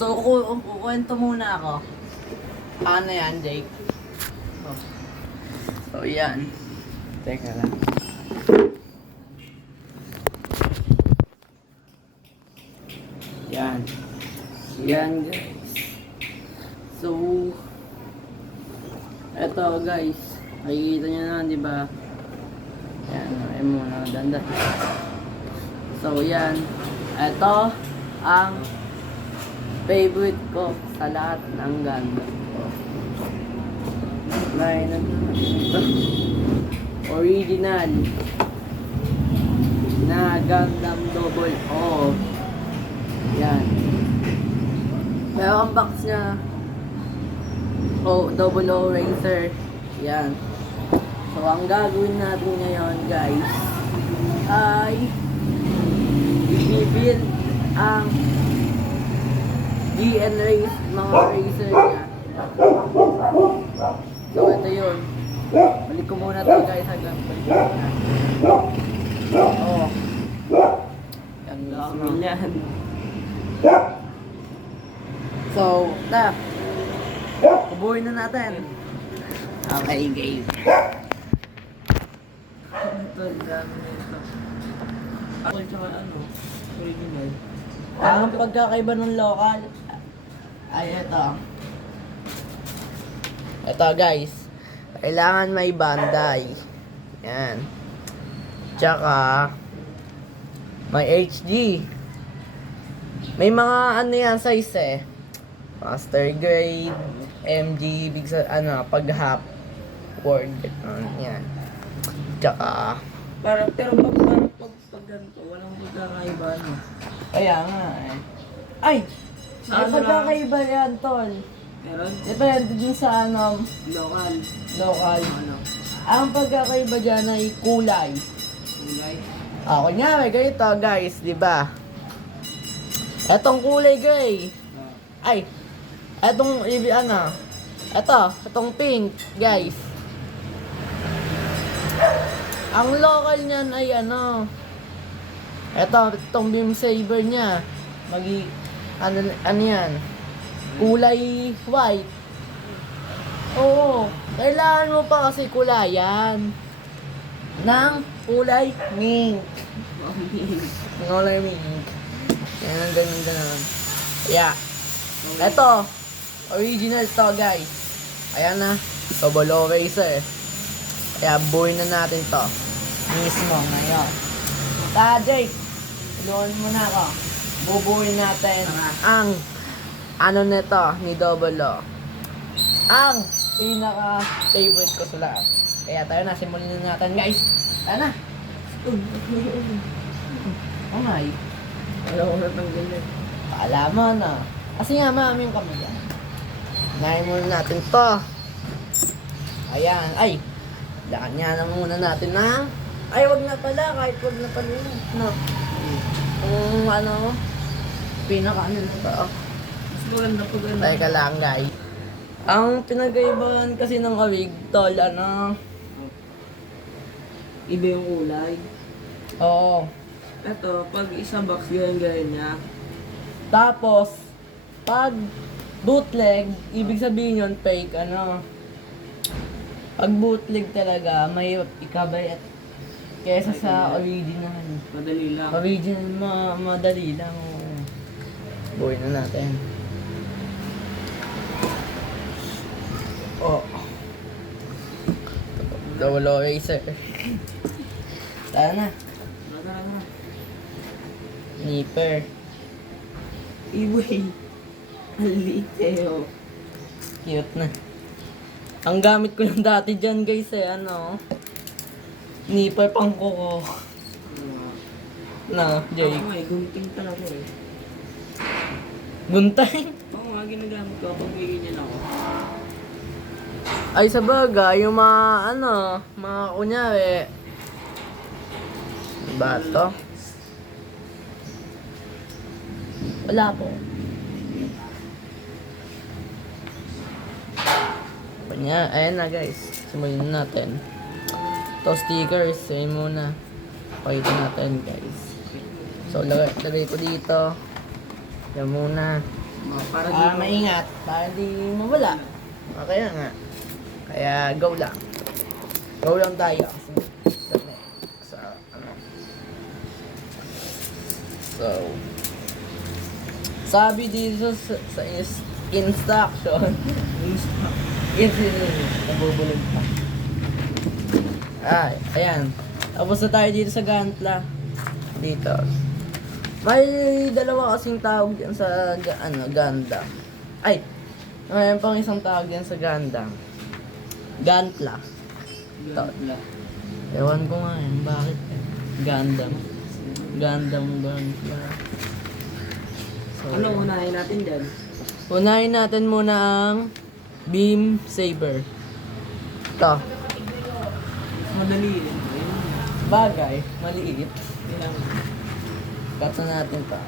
So, kukwento muna ako. Ano yan, Jake? Oh. So, yan. Teka lang. Yan. Yan, guys. So, eto, guys. Makikita nyo na, di ba? Yan, ay muna, danda. So, yan. Eto, ang favorite ko sa lahat ng Gundam. May original na Gundam Double O. Yan. Pero ang box niya, Double O Racer. Yan. So, ang gagawin natin ngayon, guys, ay i-build ang DN race, mga racer niya. So, ito yun. Balik ko muna to, guys, hanggang balik ko muna. Oh. Yan lang yan. So, ubuhin na natin. Okay, game. Ito, dami na ito. Ako tsaka original. Ang pagkakaiba ng local ay ito. Ito, guys. Kailangan may Bandai. Yan. Tsaka may HD. May mga ano yan size eh. Master grade, MG, big sa pag-half word. Yan. Tsaka Pero pag ganito, walang magkakaiba, no? kaya nga eh. Ay! Ang pagkakaiba yan, tol. Meron? Depende din sa Local. local. Ano? Ang pagkakaiba dyan ay kulay. Kulay? Kunyari, ganito guys, di ba? Etong kulay gray. Ay, etong, etong pink, guys. Ang local niyan ay etong beam saber niya. Ano yan? Kulay white. Oo, kailangan mo pa kasi kulayan ng kulay mink. Kulay mink. Yan ang ganun. Yeah. Eto, original to, guys. Ayan na, Double O Racer. Kaya buuin na natin to mismo ngayon. Jake, tulungan mo na ako. Bubuuin natin ang nito ni Double O. Ang pinaka-favorite ko sa lahat. Kaya tayo na, simulan na natin, guys. Tayo na. Oh my. Alam ko na tanggalin. Paala mo na. Kasi nga, mami yung kamay yan. Unahin muna natin to. Ayan. Ay. Kanya na muna natin na. Ay, wag na pala. Kahit wag na pala yun. No. Pinaka-ano na to. Mas maganda pag Teka lang, guys. Ang pinagkaibahan kasi ng awig, tol, iba yung kulay. Oo. Ito, pag isang box, ganyan niya. Tapos, pag bootleg, ibig sabihin yun, fake, Pag bootleg talaga, may ikabay at kesa sa original. Madali lang. Original, madali lang. Buhay na natin. Oh. Double O Racer. Tara na. Tara. Nipper. Iway. Aliteo. Cute na. Ang gamit ko lang dati dyan, guys, nipper pang kuko. Na, Jake. Ako nga, gunting talaga eh. Guntay. Oo nga, ginagamit ko pag may ganyan ako. Ay, sa bagay, yung mga kunyari, bato. Wala po. Kanya, ayan na, guys. Simulan na natin. Ito, stickers. Ayan muna. Pakita natin, guys. So, lagay ko dito. Yan muna. Para di maingat. Para di mawala. Kaya nga. Kaya go lang. Go lang tayo. Sa ano. So, sabi dito sa instruction. Yes, nabubulog pa. Ayan. Tapos na tayo dito sa Gantla. Dito. May dalawa kasing tawag yan sa Gundam. Ay, mayroon pang isang tawag yan sa Gundam. Gantla. Gantla. Ewan ko nga yun, bakit? Gundam. Gundam. So, Anong unahin natin dyan? unahin natin muna ang Beam Saber. Ito. Madali rin. Bagay, maliit. Kailang Kato natin pa.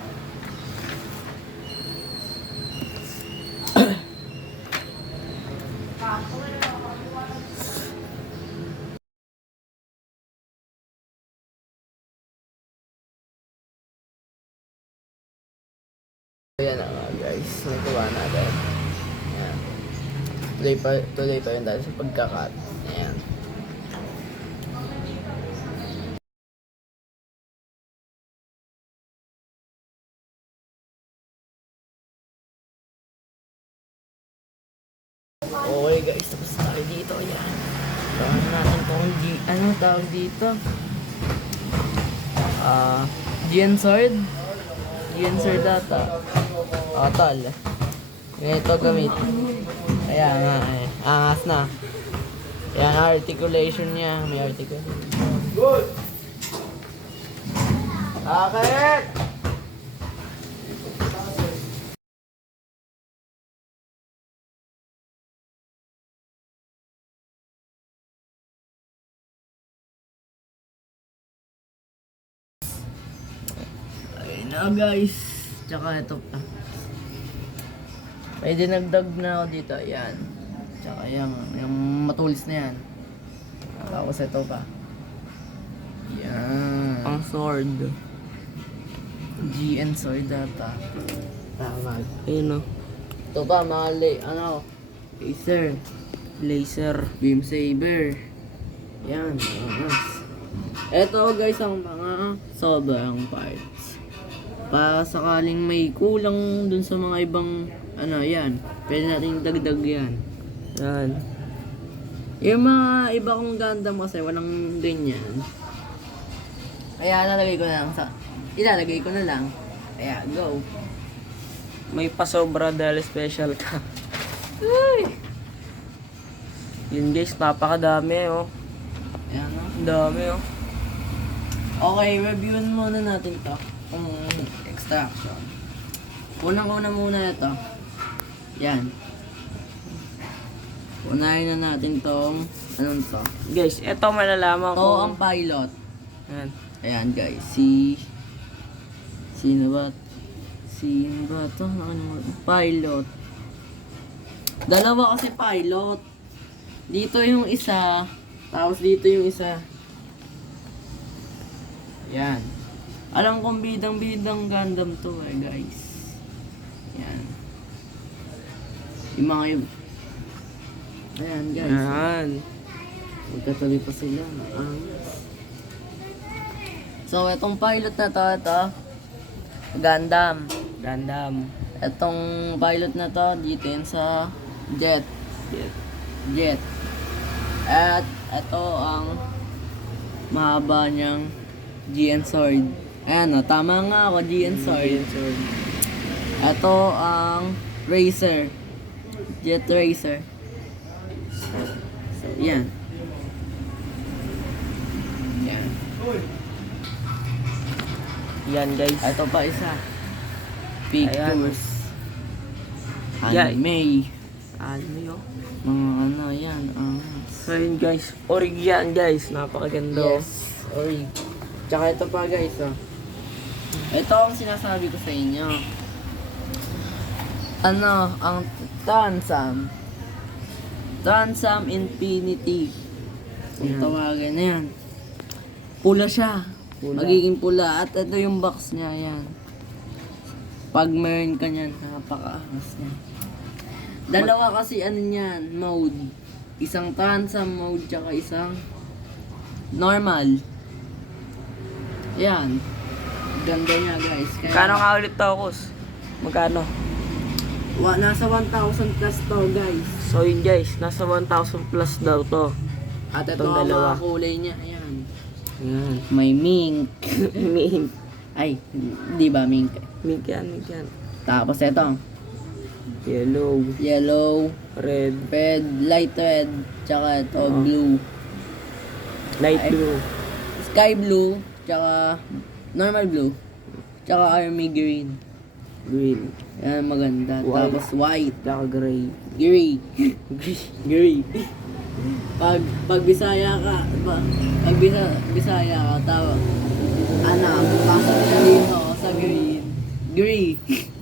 Ayan na nga guys, nagawa natin. Ayan. Tuloy pa yun tayo sa pagkakat. Ayan. Okay guys, tapos tayo dito. Ayan. Bahan natin kung ano tawag dito. GN Sword. GN Sword data. Tol. Ganito gamit. Kaya nga eh. Angas na. Yan articulation niya. May articulation. Good! Bakit? Ayun na guys. Tsaka ito pa. May dinagdag na ako dito. Ayan. Tsaka yung matulis na yan. Tapos ito pa. Yan. ang sword. GN Sword data. Tama. Ayun o. Ito pa, mga laser. Laser. Beam Saber. Yan. Angas. Ito guys ang mga sobrang parts. Para sakaling may kulang dun sa mga ibang yan. Pwede natin dagdag yan. Yan. Yung mga iba kong Gundam kasi walang ganyan. Kaya ilalagay ko na lang. Kaya go. May pasobra dahil special ka. Uy! Yun guys, napakadami oh. Ayan no? Ang dami oh. Okay, reviewin muna natin to. Kung extraction. Unang-una muna ito. Yan. Unahin na natin tong anong to? Guys, eto malalaman To ko. ang pilot. Yan. Ayan guys, Sino ba to? Ano pilot. Dalawa kasi pilot. Dito yung isa, tapos dito yung isa. Yan. Alam kong bidang-bidang Gundam to guys. Yan. Yung mga ayan guys. Yan. Magkatabi pa sila. So, itong pilot na to, ito. Gundam. Gundam. Itong pilot na to, dito yun sa jet. Jet. At ito ang mahaba niyang GN Sword. Ayan o, tama nga ako, GN Sword. Ito ang Racer. Jet Racer. So, yan. Yan. Yan guys. Ito pa isa. Pictures. Yan. Anime. Anime oh. Mga yan. So yun guys, orig yan guys, napakaganda. Yes. Orig. Tsaka ito pa guys, oh. Ito ang sinasabi ko sa inyo. Ang Tansam. Tansam Infinity. Kung tawagin na yan. Pula siya. Pula. Magiging pula. At ito yung box niya, yan. Pag meron ka niyan, napakaangas niya. Dalawa kasi ano niyan, mode. Isang transom mode, tsaka isang normal. Yan. Ganda niya guys. Kano nga ulit to, Kus? Magkano? Nasa 1,000 plus to guys. So yun guys, nasa 1,000 plus daw to. At ito Itong ang dalawa. mga kulay niya. Ayan. Yan. May mink. Mink. Ay, di ba mink? Mink yan, mink yan. Tapos ito. Yellow, Yellow, red, red, light red, tsaka ito blue. light Ay. blue. Sky blue, tsaka normal blue. Tsaka army green. Green. Yan, maganda. White. Tapos white. Tsaka gray. Gray. Gray. Pag Bisaya ka, pag Bisaya ka, tawag. Pasok ka dito sa green. Gray.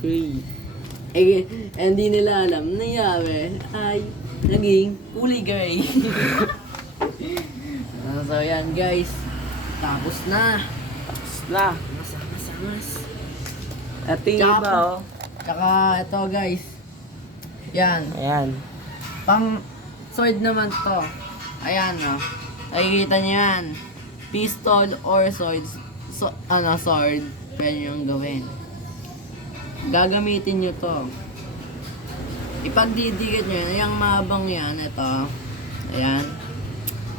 Gray. Eh, hindi nila alam. Nangyari ay naging kulay gray. So yan guys. Tapos na. Tapos na. Mas. Ito yung Tsaka- iba, oh. Tsaka ito guys. Yan. Ayan. Pang sword naman to. Ayan o. Nakikita niyo yan. Pistol or sword. Sword. Pwede nyo gawin. Gagamitin nyo to. Ipagdidikit nyo yan. Yung mahabang yan. Ito. Ayan.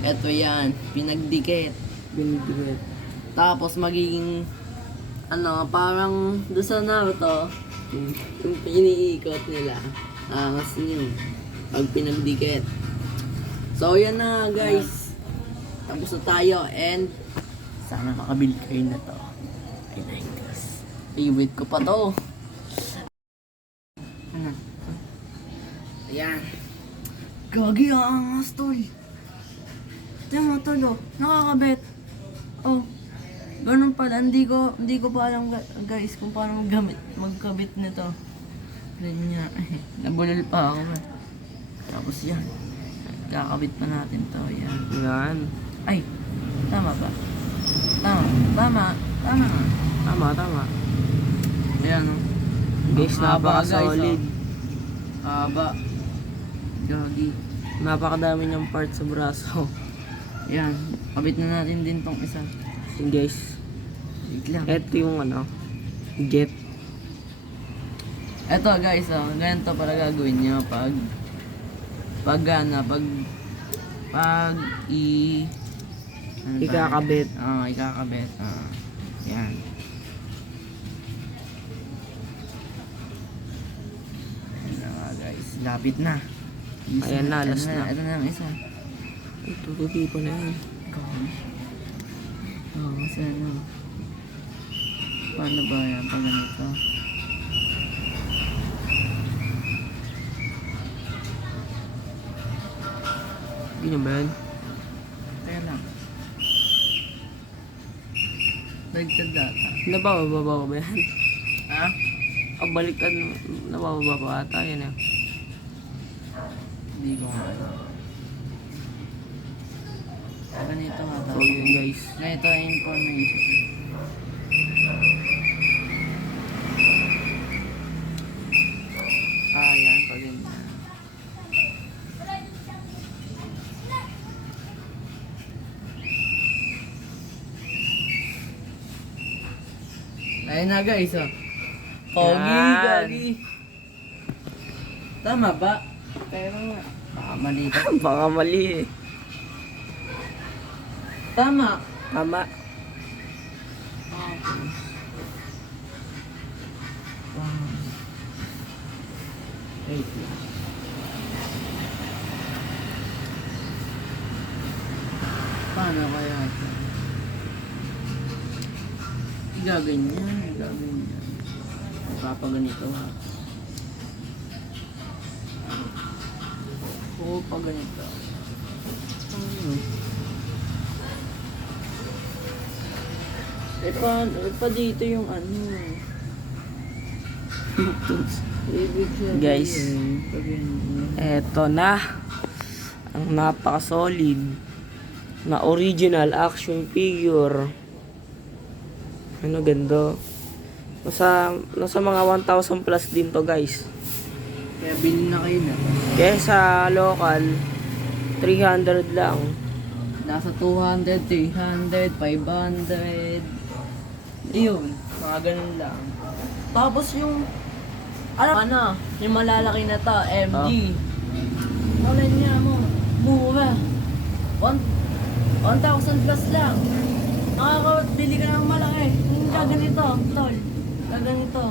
Ito yan. Pinagdikit. Binibigit. Tapos magiging parang doon sa Naruto, yung iniikot nila. Angas nyo. Pag pinagdikit. So, yan na guys. Tapos na tayo and sana makabili kayo na to. I like this. Favorite ko pa to. Ano? Ayan. Gagi ang angas tol. Tignan mo tol oh. Nakakabit. Oh. Ganun pala. Hindi ko pa alam guys kung paano magkabit nito. Ganyan. Nabulol pa ako. Tapos yan. Kakabit pa natin to. Yan. Ayan. Ay. Tama ba? Tama. Tama. Ayan o. Guys, Ang haba, napaka-solid. Haba. Gagi. Napakadami niyang part sa braso. Yan. Kabit na natin din tong isa. So guys, Wait lang. ito yung jet. Eto guys, ganito para gagawin nyo pag Ikakabit. Ikakabit. Yan. Yan na nga guys, lapit na. Ayan na, last na. Ito na ang isa. Ay, tututi pa na yan. Kasi ano. Paano ba yan pag ganito? Ganyan ba yan? Kaya lang. Dagdag data. Nabababa ba yan? Ha? Ang baliktad, nabababa pa ata yan eh. Hindi ko nga alam. Ganito nga So tayo. yun guys. Ganito ang information. Yan, pag yun. Ayun na guys, oh. Pogi, Yan. gagi. Tama ba? Pero nga, baka mali ka. Baka mali eh. Tama. Tama. Wait lang. Paano kaya ito? Igaganyan. Papaganito ha. Oo, pag ganito. Pa dito yung ano. Ibig sabihin, Guys. pag ganyan. Eto na. Ang napaka-solid na original action figure. Ano ganda. Nasa mga 1,000 plus din to guys. Kaya bilhin na kayo na. Kaya sa local, 300 lang. Nasa 200, 300, 500. Ayun, mga ganun lang. Tapos yung, ano, yung malalaki na to, MG. Wala niya mo, mura. 1,000 plus lang. Nakakabili ka ng malaki. Yung gaganito, tol. Gaganito.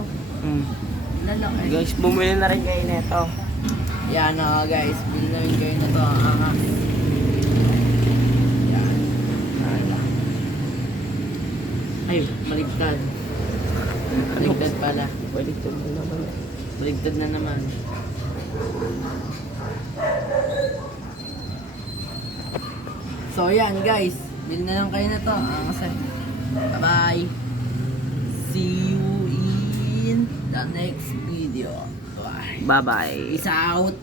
Lalaki. Guys, bumili na rin kayo nito. Yan na guys, bili na rin kayo na to. Ang angas. Yan. Ay, baligtad. Baligtad pala. Baligtad na naman. Baligtad na naman. So yan guys, bili na lang kayo na to. Angas eh. Bye-bye. See you in the next video. Bye. Bye-bye. Peace out.